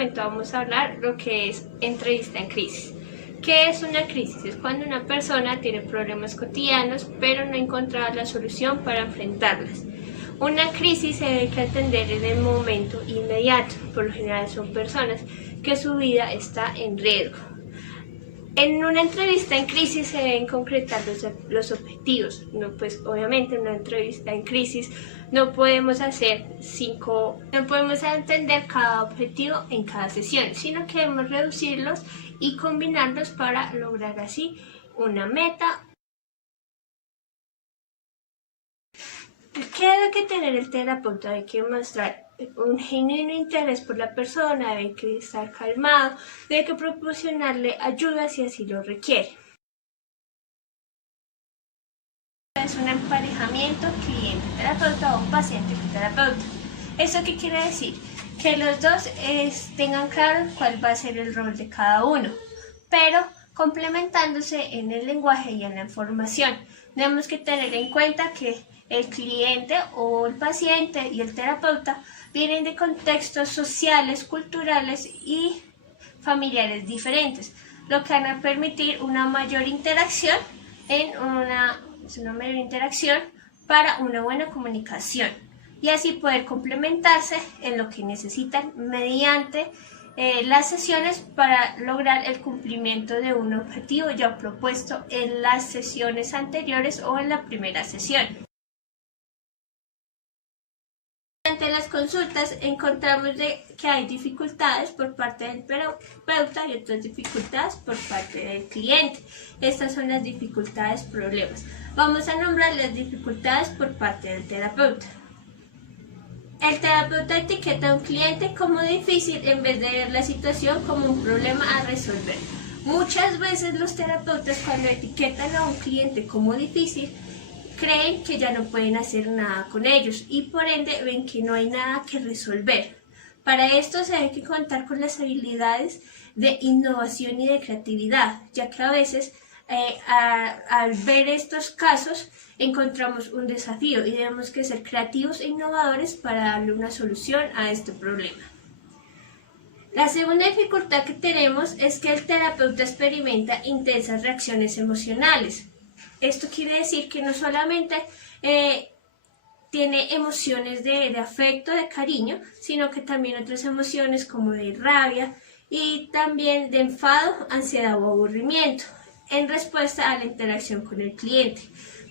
momento vamos a hablar lo que es entrevista en crisis. ¿Qué es una crisis? Es cuando una persona tiene problemas cotidianos pero no ha encontrado la solución para enfrentarlas. Una crisis se debe atender en el momento inmediato. Por lo general son personas que su vida está en riesgo. En una entrevista en crisis se deben concretar los objetivos. No, pues obviamente en una entrevista en crisis no podemos entender cada objetivo en cada sesión, sino que debemos reducirlos y combinarlos para lograr así una meta. ¿Qué debe que tener el terapeuta? Debe que mostrar un genuino interés por la persona, debe que estar calmado, debe que proporcionarle ayuda si así lo requiere. Es un emparejamiento cliente-terapeuta o paciente-terapeuta. ¿Eso qué quiere decir? Que los dos tengan claro cuál va a ser el rol de cada uno, pero complementándose en el lenguaje y en la información. Tenemos que tener en cuenta que el cliente o el paciente y el terapeuta vienen de contextos sociales, culturales y familiares diferentes, lo que van a permitir una mayor interacción para una buena comunicación y así poder complementarse en lo que necesitan mediante las sesiones para lograr el cumplimiento de un objetivo ya propuesto en las sesiones anteriores o en la primera sesión. Durante las consultas encontramos que hay dificultades por parte del terapeuta y otras dificultades por parte del cliente. Estas son las dificultades, problemas. Vamos a nombrar las dificultades por parte del terapeuta. El terapeuta etiqueta a un cliente como difícil en vez de ver la situación como un problema a resolver. Muchas veces los terapeutas, cuando etiquetan a un cliente como difícil, creen que ya no pueden hacer nada con ellos y por ende ven que no hay nada que resolver. Para esto se debe contar con las habilidades de innovación y de creatividad, ya que a veces al ver estos casos encontramos un desafío y tenemos que ser creativos e innovadores para darle una solución a este problema. La segunda dificultad que tenemos es que el terapeuta experimenta intensas reacciones emocionales. Esto quiere decir que no solamente tiene emociones de afecto, de cariño, sino que también otras emociones como de rabia y también de enfado, ansiedad o aburrimiento en respuesta a la interacción con el cliente.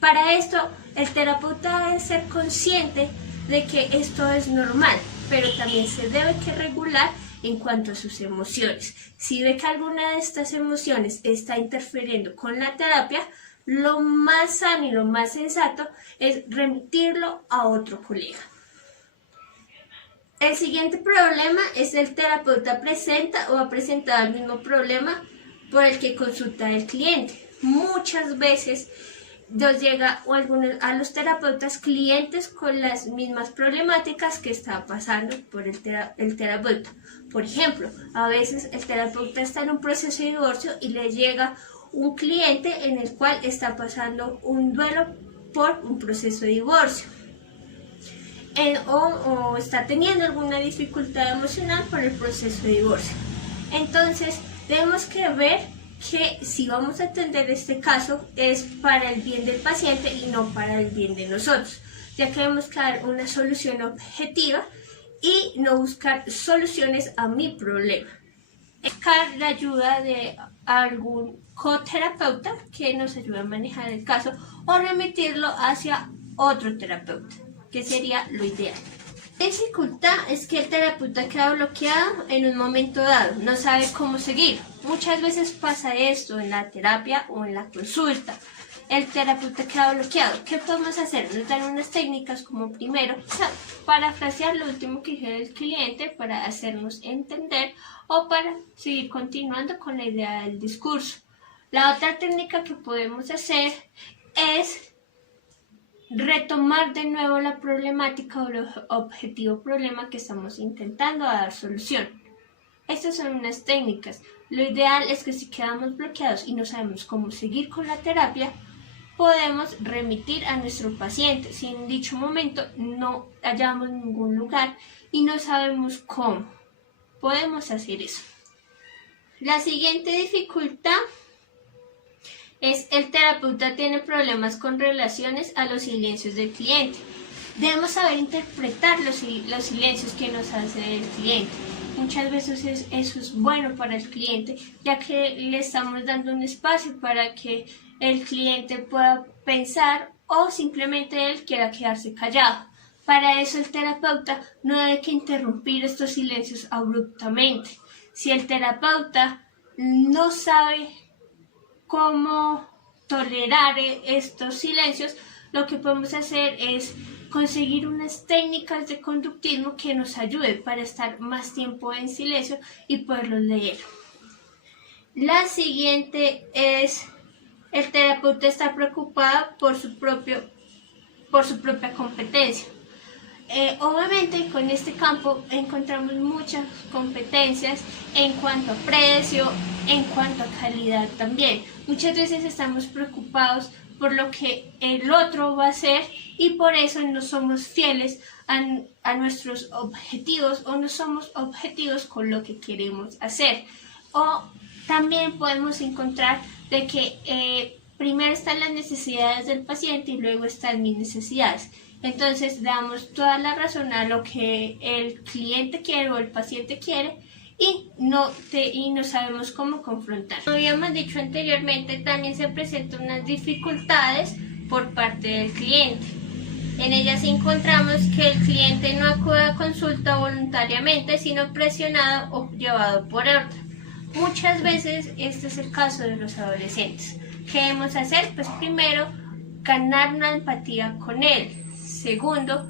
Para esto, el terapeuta debe ser consciente de que esto es normal, pero también se debe regular en cuanto a sus emociones. Si ve que alguna de estas emociones está interfiriendo con la terapia, lo más sano y lo más sensato es remitirlo a otro colega. El siguiente problema es el terapeuta presenta o ha presentado el mismo problema por el que consulta el cliente. Muchas veces nos llega a los terapeutas clientes con las mismas problemáticas que está pasando por el terapeuta. Por ejemplo, a veces el terapeuta está en un proceso de divorcio y le llega un cliente en el cual está pasando un duelo por un proceso de divorcio o está teniendo alguna dificultad emocional por el proceso de divorcio. Entonces tenemos que ver que si vamos a atender este caso es para el bien del paciente y no para el bien de nosotros, ya que debemos dar una solución objetiva y no buscar soluciones a mi problema. Buscar la ayuda de algún coterapeuta que nos ayude a manejar el caso o remitirlo hacia otro terapeuta, que sería lo ideal. La dificultad es que el terapeuta queda bloqueado en un momento dado, no sabe cómo seguir. Muchas veces pasa esto en la terapia o en la consulta. El terapeuta queda bloqueado. ¿Qué podemos hacer? Nos dan unas técnicas como primero, parafrasear lo último que dijo el cliente para hacernos entender o para seguir continuando con la idea del discurso. La otra técnica que podemos hacer es retomar de nuevo la problemática o el objetivo problema que estamos intentando dar solución. Estas son unas técnicas. Lo ideal es que si quedamos bloqueados y no sabemos cómo seguir con la terapia, podemos remitir a nuestro paciente si en dicho momento no hallamos ningún lugar y no sabemos cómo. podemos hacer eso. La siguiente dificultad es el terapeuta tiene problemas con relaciones a los silencios del cliente. Debemos saber interpretar los silencios que nos hace el cliente. Muchas veces eso es bueno para el cliente, ya que le estamos dando un espacio para que el cliente pueda pensar o simplemente él quiera quedarse callado. Para eso el terapeuta no debe que interrumpir estos silencios abruptamente. Si el terapeuta no sabe cómo tolerar estos silencios, lo que podemos hacer es conseguir unas técnicas de conductismo que nos ayuden para estar más tiempo en silencio y poderlos leer. La siguiente es: el terapeuta está preocupado por su propia competencia. Obviamente con este campo encontramos muchas competencias en cuanto a precio, en cuanto a calidad también. Muchas veces estamos preocupados por lo que el otro va a hacer y por eso no somos fieles a nuestros objetivos o no somos objetivos con lo que queremos hacer. O también podemos encontrar de que primero están las necesidades del paciente y luego están mis necesidades. Entonces damos toda la razón a lo que el cliente quiere o el paciente quiere y no sabemos cómo confrontar. Como habíamos dicho anteriormente, también se presentan unas dificultades por parte del cliente. En ellas encontramos que el cliente no acude a consulta voluntariamente, sino presionado o llevado por otro. Muchas veces este es el caso de los adolescentes. ¿Qué debemos hacer? Pues primero, ganar una empatía con él. Segundo,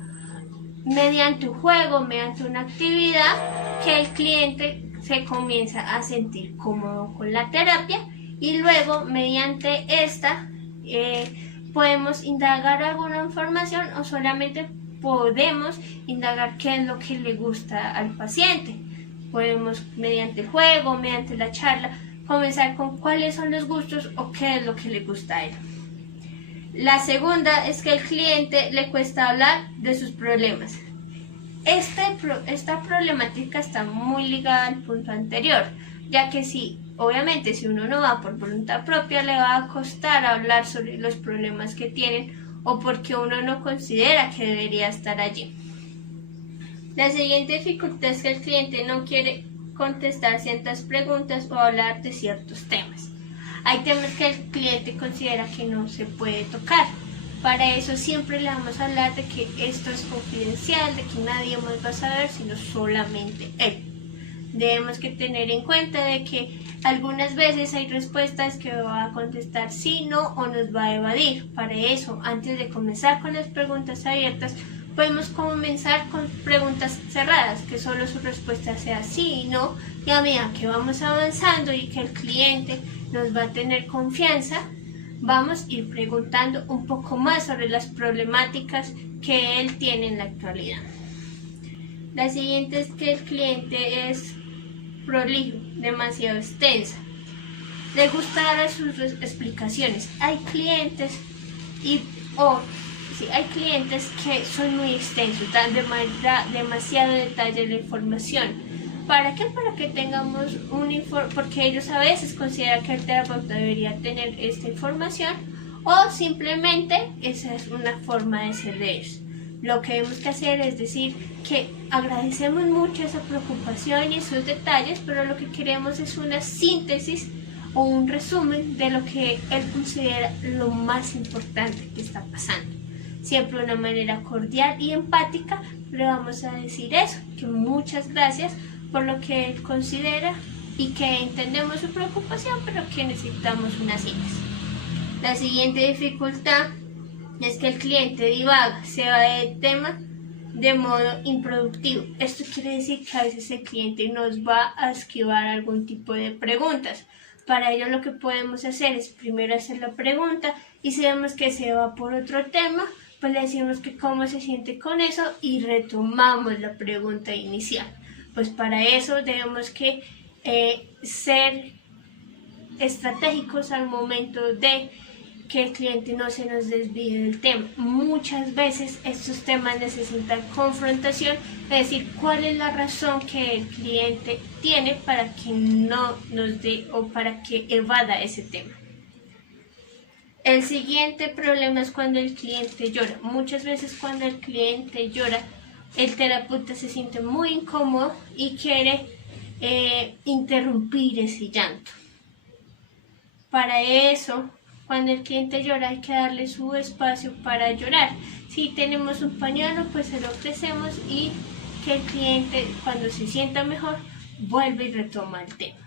mediante un juego, mediante una actividad, que el cliente se comienza a sentir cómodo con la terapia y luego mediante esta podemos indagar alguna información o solamente podemos indagar qué es lo que le gusta al paciente. Podemos mediante el juego, mediante la charla, comenzar con cuáles son los gustos o qué es lo que le gusta a él. La segunda es que al cliente le cuesta hablar de sus problemas. Esta problemática está muy ligada al punto anterior, ya que obviamente si uno no va por voluntad propia le va a costar hablar sobre los problemas que tienen o porque uno no considera que debería estar allí. La siguiente dificultad es que el cliente no quiere contestar ciertas preguntas o hablar de ciertos temas. Hay temas que el cliente considera que no se puede tocar. Para eso siempre le vamos a hablar de que esto es confidencial, de que nadie más va a saber sino solamente él. Debemos que tener en cuenta de que algunas veces hay respuestas que va a contestar sí, no o nos va a evadir. Para eso, antes de comenzar con las preguntas abiertas, podemos comenzar con preguntas cerradas, que solo su respuesta sea sí y no, y a medida que vamos avanzando y que el cliente nos va a tener confianza, vamos a ir preguntando un poco más sobre las problemáticas que él tiene en la actualidad. La siguiente es que el cliente es prolijo, demasiado extensa. Le gusta dar sus explicaciones. Hay clientes hay clientes que son muy extensos, dan demasiado detalle en la información. ¿Para qué? Para que tengamos porque ellos a veces consideran que el terapeuta debería tener esta información o simplemente esa es una forma de ser de ellos. Lo que debemos que hacer es decir que agradecemos mucho esa preocupación y esos detalles, pero lo que queremos es una síntesis o un resumen de lo que él considera lo más importante que está pasando. Siempre de una manera cordial y empática le vamos a decir eso, que muchas gracias por lo que él considera y que entendemos su preocupación, pero que necesitamos una síntesis. La siguiente dificultad es que el cliente divaga, se va del tema de modo improductivo. Esto quiere decir que a veces el cliente nos va a esquivar algún tipo de preguntas. Para ello lo que podemos hacer es primero hacer la pregunta y si vemos que se va por otro tema, pues le decimos que cómo se siente con eso y retomamos la pregunta inicial. Pues para eso debemos que ser estratégicos al momento de que el cliente no se nos desvíe del tema. Muchas veces estos temas necesitan confrontación, es decir, cuál es la razón que el cliente tiene para que no nos dé o para que evada ese tema. El siguiente problema es cuando el cliente llora. Muchas veces cuando el cliente llora, el terapeuta se siente muy incómodo y quiere interrumpir ese llanto. Para eso, cuando el cliente llora hay que darle su espacio para llorar. Si tenemos un pañuelo, pues se lo ofrecemos y que el cliente, cuando se sienta mejor, vuelve y retoma el tema.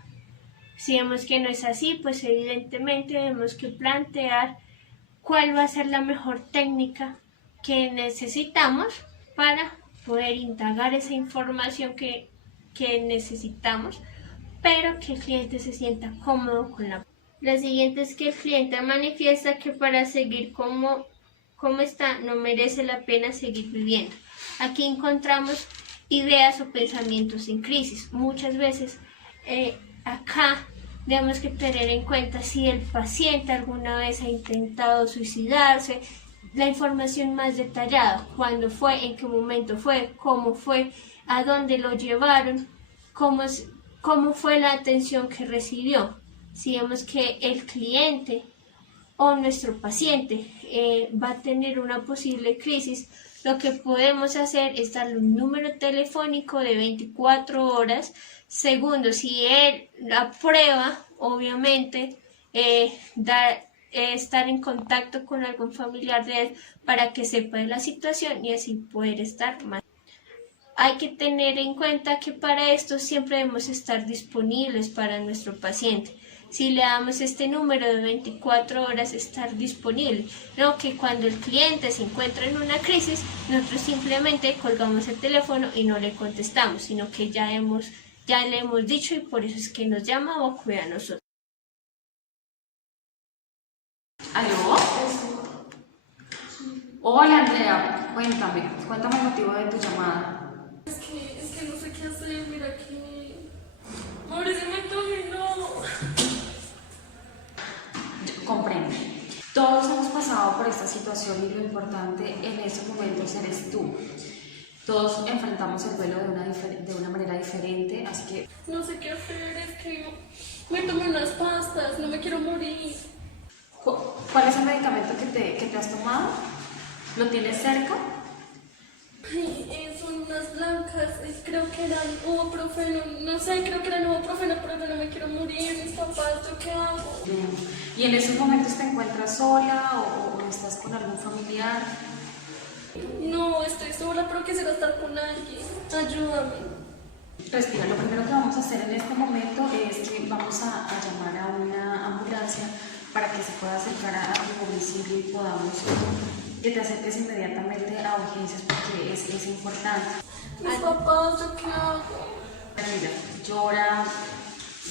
Si vemos que no es así, pues evidentemente tenemos que plantear cuál va a ser la mejor técnica que necesitamos para poder indagar esa información que necesitamos, pero que el cliente se sienta cómodo con la. La siguiente es que el cliente manifiesta que para seguir como está no merece la pena seguir viviendo. Aquí encontramos ideas o pensamientos en crisis. Muchas veces acá tenemos que tener en cuenta si el paciente alguna vez ha intentado suicidarse, la información más detallada, cuándo fue, en qué momento fue, cómo fue, a dónde lo llevaron, cómo fue la atención que recibió. Si vemos que el cliente o nuestro paciente va a tener una posible crisis, lo que podemos hacer es darle un número telefónico de 24 horas. Segundo, si él aprueba, obviamente, estar en contacto con algún familiar de él para que sepa de la situación y así poder estar más. Hay que tener en cuenta que para esto siempre debemos estar disponibles para nuestro paciente. Si le damos este número de 24 horas, estar disponible, no que cuando el cliente se encuentra en una crisis, nosotros simplemente colgamos el teléfono y no le contestamos, sino que ya le hemos dicho y por eso es que nos llama o acude a nosotros. ¿Aló? Hola Andrea, cuéntame el motivo de tu llamada. Es que no sé qué hacer, mira que Mauricio me terminó. Comprendo. Todos hemos pasado por esta situación y lo importante en estos momentos eres tú. Todos enfrentamos el duelo de una manera diferente, así que... No sé qué hacer, es que me tomé unas pastas, no me quiero morir. ¿Cuál es el medicamento que te has tomado? ¿Lo tienes cerca? Ay, son unas blancas, creo que eran ibuprofeno, no sé, creo que eran ibuprofeno, pero yo no me quiero morir, mis papás, ¿yo qué hago? Bien. ¿Y en esos momentos te encuentras sola o estás con algún familiar? No, estoy sola, pero quisiera estar con alguien, ayúdame. Respira, lo primero que vamos a hacer en este momento es que vamos a llamar a una ambulancia para que se pueda acercar a tu domicilio y podamos que te acerques inmediatamente a urgencias porque es importante. Mis papás, ¿yo qué hago? Mira, llora,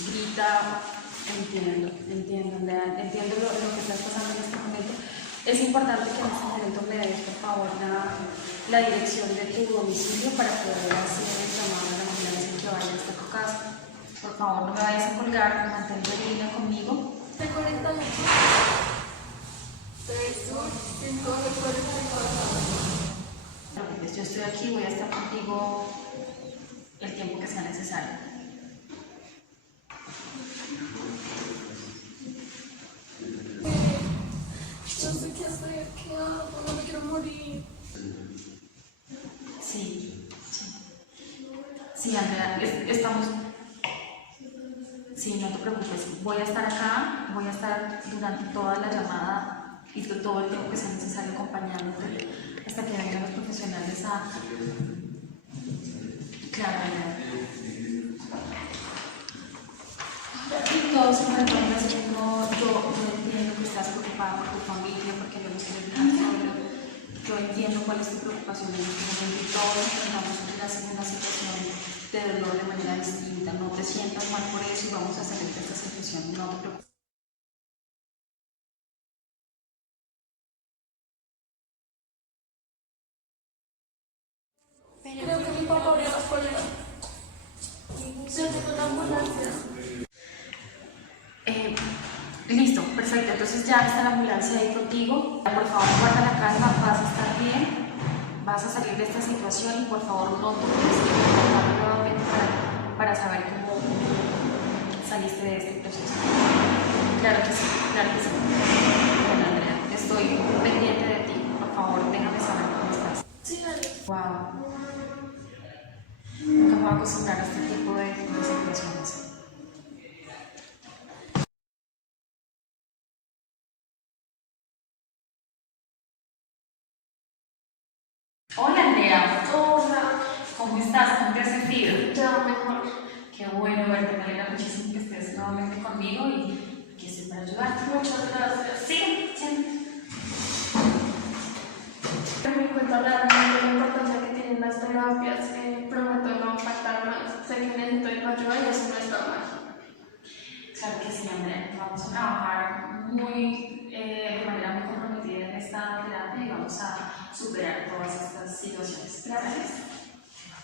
grita, entiendo lo que estás pasando en este momento. Es importante que en este momento me des, por favor, la dirección de tu domicilio para poder hacer el llamado a la ambulancia que vaya hasta tu casa. Por favor, no me vayas a colgar, mantente en línea conmigo. De 48. 3, 5, 44. Yo estoy aquí, voy a estar contigo el tiempo que sea necesario. No sé qué hacer, ¿qué hago? No me quiero morir. Sí, Andrea, estamos... Sí, no te preocupes, voy a estar acá, voy a estar durante toda la llamada y todo el tiempo que sea necesario acompañándote hasta que vengan los profesionales a... Claro, Andrea. Y todos se retornan diciendo, yo entiendo que estás preocupada por tu familia, porque no los quieres dejar solo. Yo entiendo cuál es tu preocupación en este momento y todos enfrentamos una situación de dolor de manera distinta. No te sientas mal por eso y vamos a salir de esta situación. No te preocupes. Creo que mi papá abrió la puerta. Yo tengo la ambulancia. Listo, perfecto. entonces ya está la ambulancia ahí contigo. Por favor, guarda la calma, vas a estar bien, vas a salir de esta situación y por favor no toques nuevamente para saber cómo saliste de este proceso. Claro que sí, claro que sí. Bueno, Andrea, estoy pendiente de ti. Por favor, déjame saber cómo estás. Sí, dale. Wow. Nunca me voy a acostumbrar a este tipo de situaciones. Hola Andrea, Hola. ¿cómo estás? ¿Cómo te has sentido? Ya mejor. Qué bueno verte, me alegra muchísimo que estés nuevamente conmigo y aquí estoy para ayudarte. Muchas gracias. Sí, sí. Me di cuenta realmente de la importancia que tienen las terapias